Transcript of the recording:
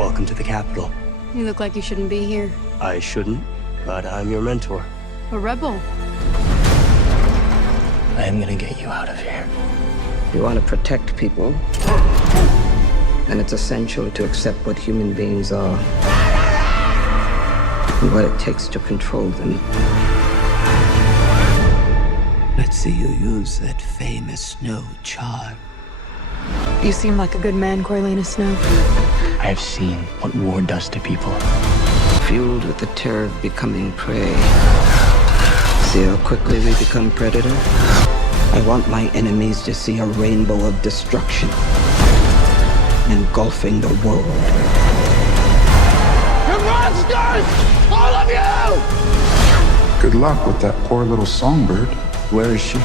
Welcome to the capital. You look like you shouldn't be here. I shouldn't, but I'm your mentor. A rebel. I am gonna get you out of here. You want to protect people, and it's essential to accept what human beings are and what it takes to control them. Let's see you use that famous snow charm. You seem like a good man, Corleone Snow. I have seen what war does to people. Fueled with the terror of becoming prey. See how quickly we become predator? I want my enemies to see a rainbow of destruction engulfing the world. You're monsters! All of you! Good luck with that poor little songbird. Where is she?